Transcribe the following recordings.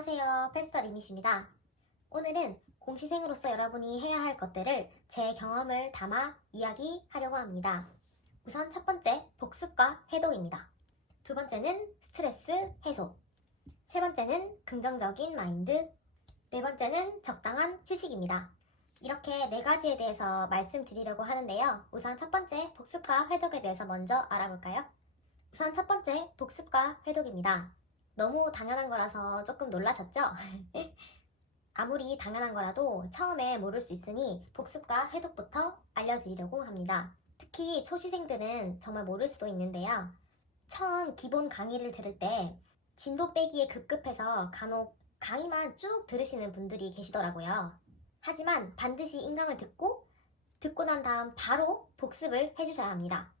안녕하세요. 패스터 리밋입니다. 오늘은 공시생으로서 여러분이 해야 할 것들을 제 경험을 담아 이야기하려고 합니다. 우선 첫 번째, 복습과 해독입니다. 두 번째는 스트레스 해소. 세 번째는 긍정적인 마인드. 네 번째는 적당한 휴식입니다. 이렇게 네 가지에 대해서 말씀드리려고 하는데요. 우선 첫 번째, 복습과 해독에 대해서 먼저 알아볼까요? 우선 첫 번째, 복습과 해독입니다. 너무 당연한 거라서 조금 놀라셨죠? 아무리 당연한 거라도 처음에 모를 수 있으니 복습과 해독부터 알려드리려고 합니다. 특히 초시생들은 정말 모를 수도 있는데요. 처음 기본 강의를 들을 때 진도 빼기에 급급해서 간혹 강의만 쭉 들으시는 분들이 계시더라고요. 하지만 반드시 인강을 듣고 난 다음 바로 복습을 해주셔야 합니다.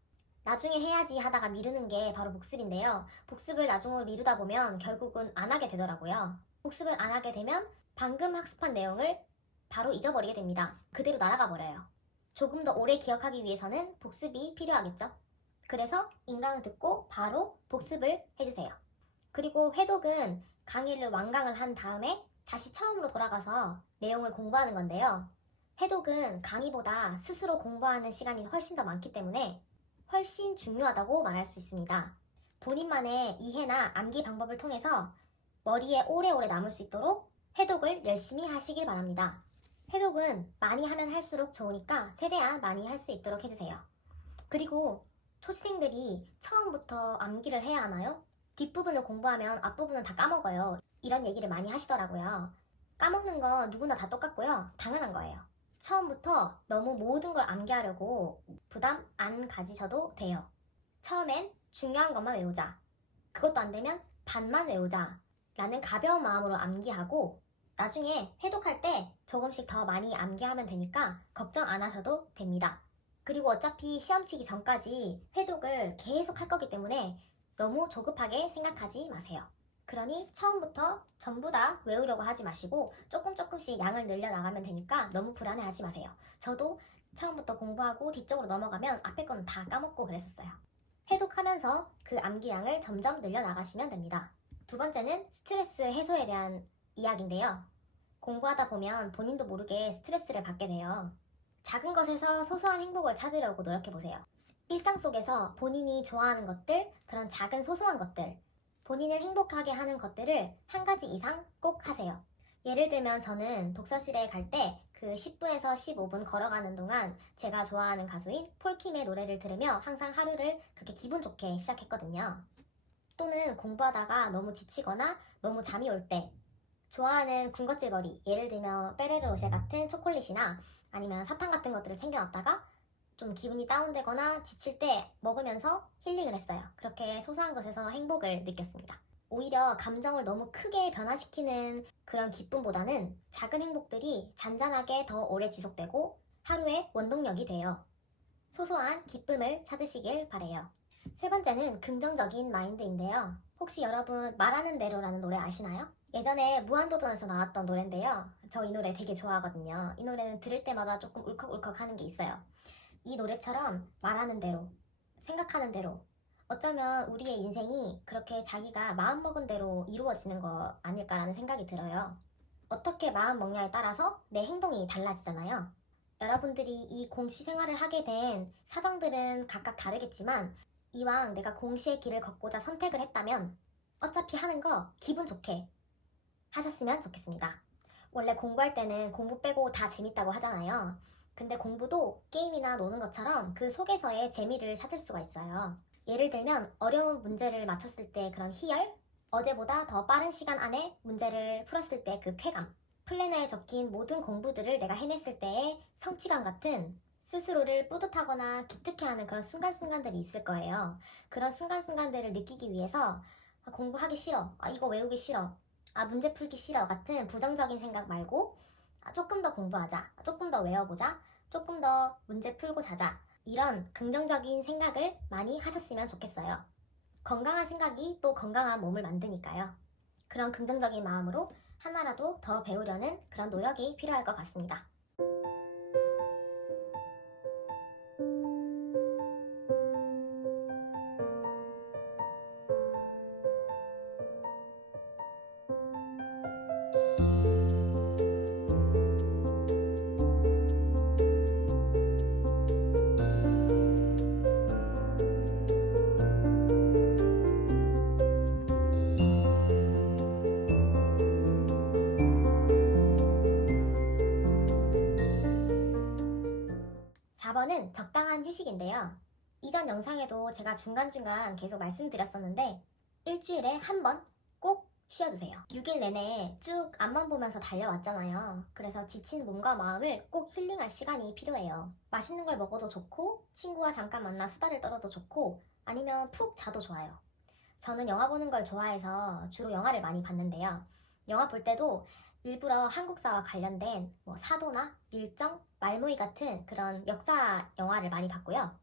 나중에 해야지 하다가 미루는 게 바로 복습인데요. 복습을 나중으로 미루다 보면 결국은 안 하게 되더라고요. 복습을 안 하게 되면 방금 학습한 내용을 바로 잊어버리게 됩니다. 그대로 날아가 버려요. 조금 더 오래 기억하기 위해서는 복습이 필요하겠죠. 그래서 인강을 듣고 바로 복습을 해주세요. 그리고 해독은 강의를 완강을 한 다음에 다시 처음으로 돌아가서 내용을 공부하는 건데요. 해독은 강의보다 스스로 공부하는 시간이 훨씬 더 많기 때문에 훨씬 중요하다고 말할 수 있습니다. 본인만의 이해나 암기 방법을 통해서 머리에 오래오래 남을 수 있도록 해독을 열심히 하시길 바랍니다. 해독은 많이 하면 할수록 좋으니까 최대한 많이 할 수 있도록 해주세요. 그리고 초시생들이 처음부터 암기를 해야 하나요? 뒷부분을 공부하면 앞부분은 다 까먹어요. 이런 얘기를 많이 하시더라고요. 까먹는 건 누구나 다 똑같고요. 당연한 거예요. 처음부터 너무 모든 걸 암기하려고 부담 안 가지셔도 돼요. 처음엔 중요한 것만 외우자. 그것도 안 되면 반만 외우자. 라는 가벼운 마음으로 암기하고 나중에 해독할 때 조금씩 더 많이 암기하면 되니까 걱정 안 하셔도 됩니다. 그리고 어차피 시험 치기 전까지 해독을 계속 할 거기 때문에 너무 조급하게 생각하지 마세요. 그러니 처음부터 전부 다 외우려고 하지 마시고 조금씩 양을 늘려나가면 되니까 너무 불안해하지 마세요. 저도 처음부터 공부하고 뒤쪽으로 넘어가면 앞에 건 다 까먹고 그랬었어요. 해독하면서 그 암기량을 점점 늘려나가시면 됩니다. 두 번째는 스트레스 해소에 대한 이야기인데요. 공부하다 보면 본인도 모르게 스트레스를 받게 돼요. 작은 것에서 소소한 행복을 찾으려고 노력해보세요. 일상 속에서 본인이 좋아하는 것들, 그런 작은 소소한 것들, 본인을 행복하게 하는 것들을 한 가지 이상 꼭 하세요. 예를 들면 저는 독서실에 갈 때 그 10분에서 15분 걸어가는 동안 제가 좋아하는 가수인 폴킴의 노래를 들으며 항상 하루를 그렇게 기분 좋게 시작했거든요. 또는 공부하다가 너무 지치거나 너무 잠이 올 때 좋아하는 군것질거리, 예를 들면 페레로 로쉐 같은 초콜릿이나 아니면 사탕 같은 것들을 챙겨놨다가 좀 기분이 다운되거나 지칠 때 먹으면서 힐링을 했어요. 그렇게 소소한 것에서 행복을 느꼈습니다. 오히려 감정을 너무 크게 변화시키는 그런 기쁨보다는 작은 행복들이 잔잔하게 더 오래 지속되고 하루의 원동력이 돼요. 소소한 기쁨을 찾으시길 바래요. 세 번째는 긍정적인 마인드인데요. 혹시 여러분 말하는 대로라는 노래 아시나요? 예전에 무한도전에서 나왔던 노래인데요. 저 이 노래 되게 좋아하거든요. 이 노래는 들을 때마다 조금 울컥울컥 하는 게 있어요. 이 노래처럼 말하는 대로, 생각하는 대로, 어쩌면 우리의 인생이 그렇게 자기가 마음먹은 대로 이루어지는 거 아닐까라는 생각이 들어요. 어떻게 마음 먹냐에 따라서 내 행동이 달라지잖아요. 여러분들이 이 공시 생활을 하게 된 사정들은 각각 다르겠지만 이왕 내가 공시의 길을 걷고자 선택을 했다면 어차피 하는 거 기분 좋게 하셨으면 좋겠습니다. 원래 공부할 때는 공부 빼고 다 재밌다고 하잖아요. 근데 공부도 게임이나 노는 것처럼 그 속에서의 재미를 찾을 수가 있어요. 예를 들면 어려운 문제를 맞췄을 때 그런 희열, 어제보다 더 빠른 시간 안에 문제를 풀었을 때 그 쾌감, 플래너에 적힌 모든 공부들을 내가 해냈을 때의 성취감 같은 스스로를 뿌듯하거나 기특해하는 그런 순간순간들이 있을 거예요. 그런 순간순간들을 느끼기 위해서 공부하기 싫어, 이거 외우기 싫어, 문제 풀기 싫어 같은 부정적인 생각 말고 조금 더 공부하자, 조금 더 외워보자, 조금 더 문제 풀고 자자, 이런 긍정적인 생각을 많이 하셨으면 좋겠어요. 건강한 생각이 또 건강한 몸을 만드니까요. 그런 긍정적인 마음으로 하나라도 더 배우려는 그런 노력이 필요할 것 같습니다. 휴식인데요. 이전 영상에도 제가 중간중간 계속 말씀드렸었는데 일주일에 한 번 꼭 쉬어주세요. 6일 내내 쭉 앞만 보면서 달려왔잖아요. 그래서 지친 몸과 마음을 꼭 힐링할 시간이 필요해요. 맛있는 걸 먹어도 좋고 친구와 잠깐 만나 수다를 떨어도 좋고 아니면 푹 자도 좋아요. 저는 영화 보는 걸 좋아해서 주로 영화를 많이 봤는데요. 영화 볼 때도 일부러 한국사와 관련된 사도나 일정, 말모이 같은 그런 역사 영화를 많이 봤고요.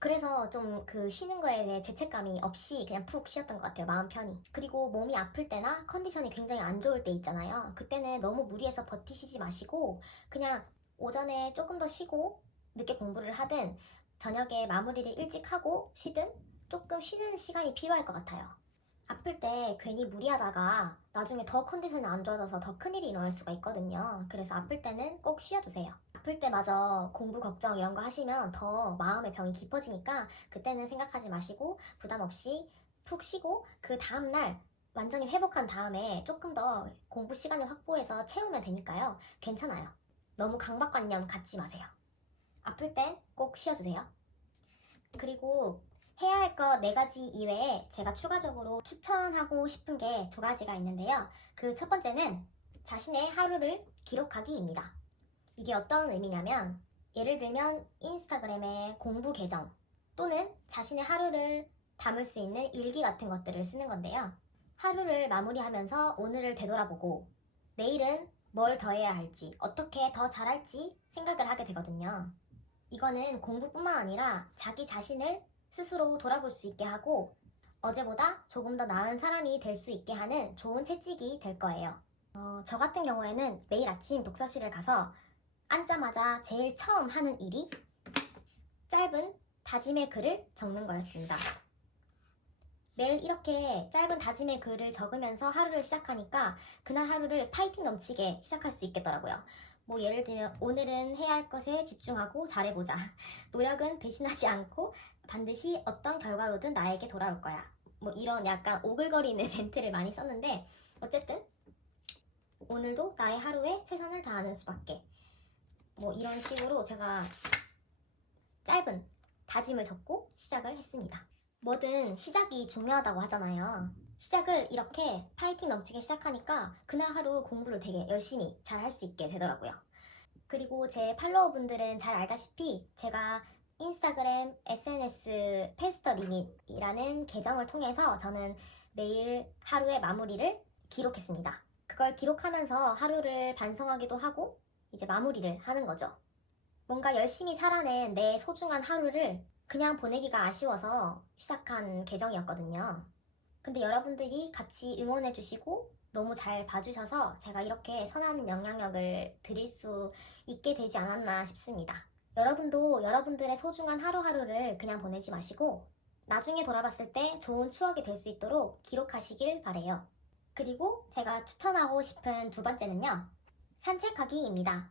그래서 좀 그 쉬는 거에 대해 죄책감이 없이 그냥 푹 쉬었던 것 같아요. 마음 편히. 그리고 몸이 아플 때나 컨디션이 굉장히 안 좋을 때 있잖아요. 그때는 너무 무리해서 버티시지 마시고 그냥 오전에 조금 더 쉬고 늦게 공부를 하든 저녁에 마무리를 일찍 하고 쉬든 조금 쉬는 시간이 필요할 것 같아요. 아플 때 괜히 무리하다가 나중에 더 컨디션이 안 좋아져서 더 큰일이 일어날 수가 있거든요. 그래서 아플 때는 꼭 쉬어주세요. 아플 때마저 공부 걱정 이런 거 하시면 더 마음의 병이 깊어지니까 그때는 생각하지 마시고 부담 없이 푹 쉬고 그 다음날 완전히 회복한 다음에 조금 더 공부 시간을 확보해서 채우면 되니까요. 괜찮아요. 너무 강박관념 갖지 마세요. 아플 땐 꼭 쉬어주세요. 그리고 해야 할 것 4가지 이외에 제가 추가적으로 추천하고 싶은 게 2가지가 있는데요. 그 첫 번째는 자신의 하루를 기록하기입니다. 이게 어떤 의미냐면 예를 들면 인스타그램의 공부 계정 또는 자신의 하루를 담을 수 있는 일기 같은 것들을 쓰는 건데요. 하루를 마무리하면서 오늘을 되돌아보고 내일은 뭘 더 해야 할지 어떻게 더 잘할지 생각을 하게 되거든요. 이거는 공부뿐만 아니라 자기 자신을 스스로 돌아볼 수 있게 하고 어제보다 조금 더 나은 사람이 될 수 있게 하는 좋은 채찍이 될 거예요. 저 같은 경우에는 매일 아침 독서실을 가서 앉자마자 제일 처음 하는 일이 짧은 다짐의 글을 적는 거였습니다. 매일 이렇게 짧은 다짐의 글을 적으면서 하루를 시작하니까 그날 하루를 파이팅 넘치게 시작할 수 있겠더라고요. 예를 들면 오늘은 해야 할 것에 집중하고 잘해보자. 노력은 배신하지 않고 반드시 어떤 결과로든 나에게 돌아올 거야. 이런 약간 오글거리는 멘트를 많이 썼는데 어쨌든 오늘도 나의 하루에 최선을 다하는 수밖에. 이런 식으로 제가 짧은 다짐을 적고 시작을 했습니다. 뭐든 시작이 중요하다고 하잖아요. 시작을 이렇게 파이팅 넘치게 시작하니까 그날 하루 공부를 되게 열심히 잘 할 수 있게 되더라고요. 그리고 제 팔로워분들은 잘 알다시피 제가 인스타그램 SNS 페스터 리밋이라는 계정을 통해서 저는 매일 하루의 마무리를 기록했습니다. 그걸 기록하면서 하루를 반성하기도 하고 이제 마무리를 하는 거죠. 뭔가 열심히 살아낸 내 소중한 하루를 그냥 보내기가 아쉬워서 시작한 계정이었거든요. 근데 여러분들이 같이 응원해주시고 너무 잘 봐주셔서 제가 이렇게 선한 영향력을 드릴 수 있게 되지 않았나 싶습니다. 여러분도 여러분들의 소중한 하루하루를 그냥 보내지 마시고 나중에 돌아봤을 때 좋은 추억이 될 수 있도록 기록하시길 바래요. 그리고 제가 추천하고 싶은 2번째는요. 산책하기입니다.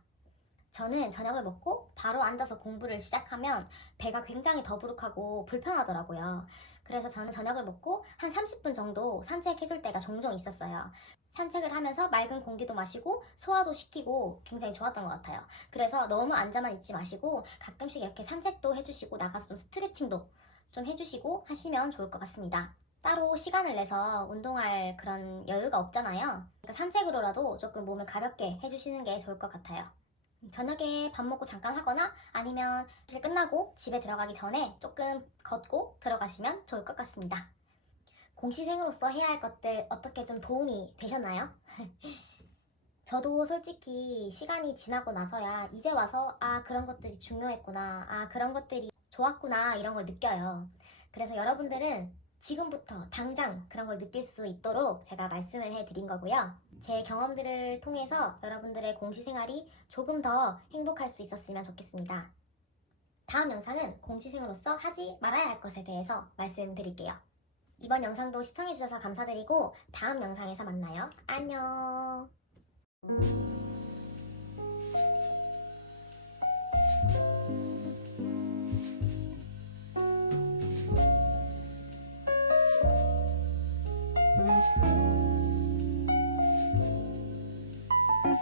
저는 저녁을 먹고 바로 앉아서 공부를 시작하면 배가 굉장히 더부룩하고 불편하더라고요. 그래서 저는 저녁을 먹고 한 30분 정도 산책해줄 때가 종종 있었어요. 산책을 하면서 맑은 공기도 마시고 소화도 시키고 굉장히 좋았던 것 같아요. 그래서 너무 앉아만 있지 마시고 가끔씩 이렇게 산책도 해주시고 나가서 좀 스트레칭도 좀 해주시고 하시면 좋을 것 같습니다. 따로 시간을 내서 운동할 그런 여유가 없잖아요. 그러니까 산책으로라도 조금 몸을 가볍게 해주시는 게 좋을 것 같아요. 저녁에 밥 먹고 잠깐 하거나 아니면 일 끝나고 집에 들어가기 전에 조금 걷고 들어가시면 좋을 것 같습니다. 공시생으로서 해야 할 것들 어떻게 좀 도움이 되셨나요? 저도 솔직히 시간이 지나고 나서야 이제 와서 그런 것들이 중요했구나, 그런 것들이 좋았구나 이런 걸 느껴요. 그래서 여러분들은 지금부터 당장 그런 걸 느낄 수 있도록 제가 말씀을 해드린 거고요. 제 경험들을 통해서 여러분들의 공시생활이 조금 더 행복할 수 있었으면 좋겠습니다. 다음 영상은 공시생으로서 하지 말아야 할 것에 대해서 말씀드릴게요. 이번 영상도 시청해주셔서 감사드리고 다음 영상에서 만나요. 안녕.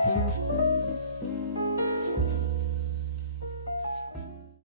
Thank you.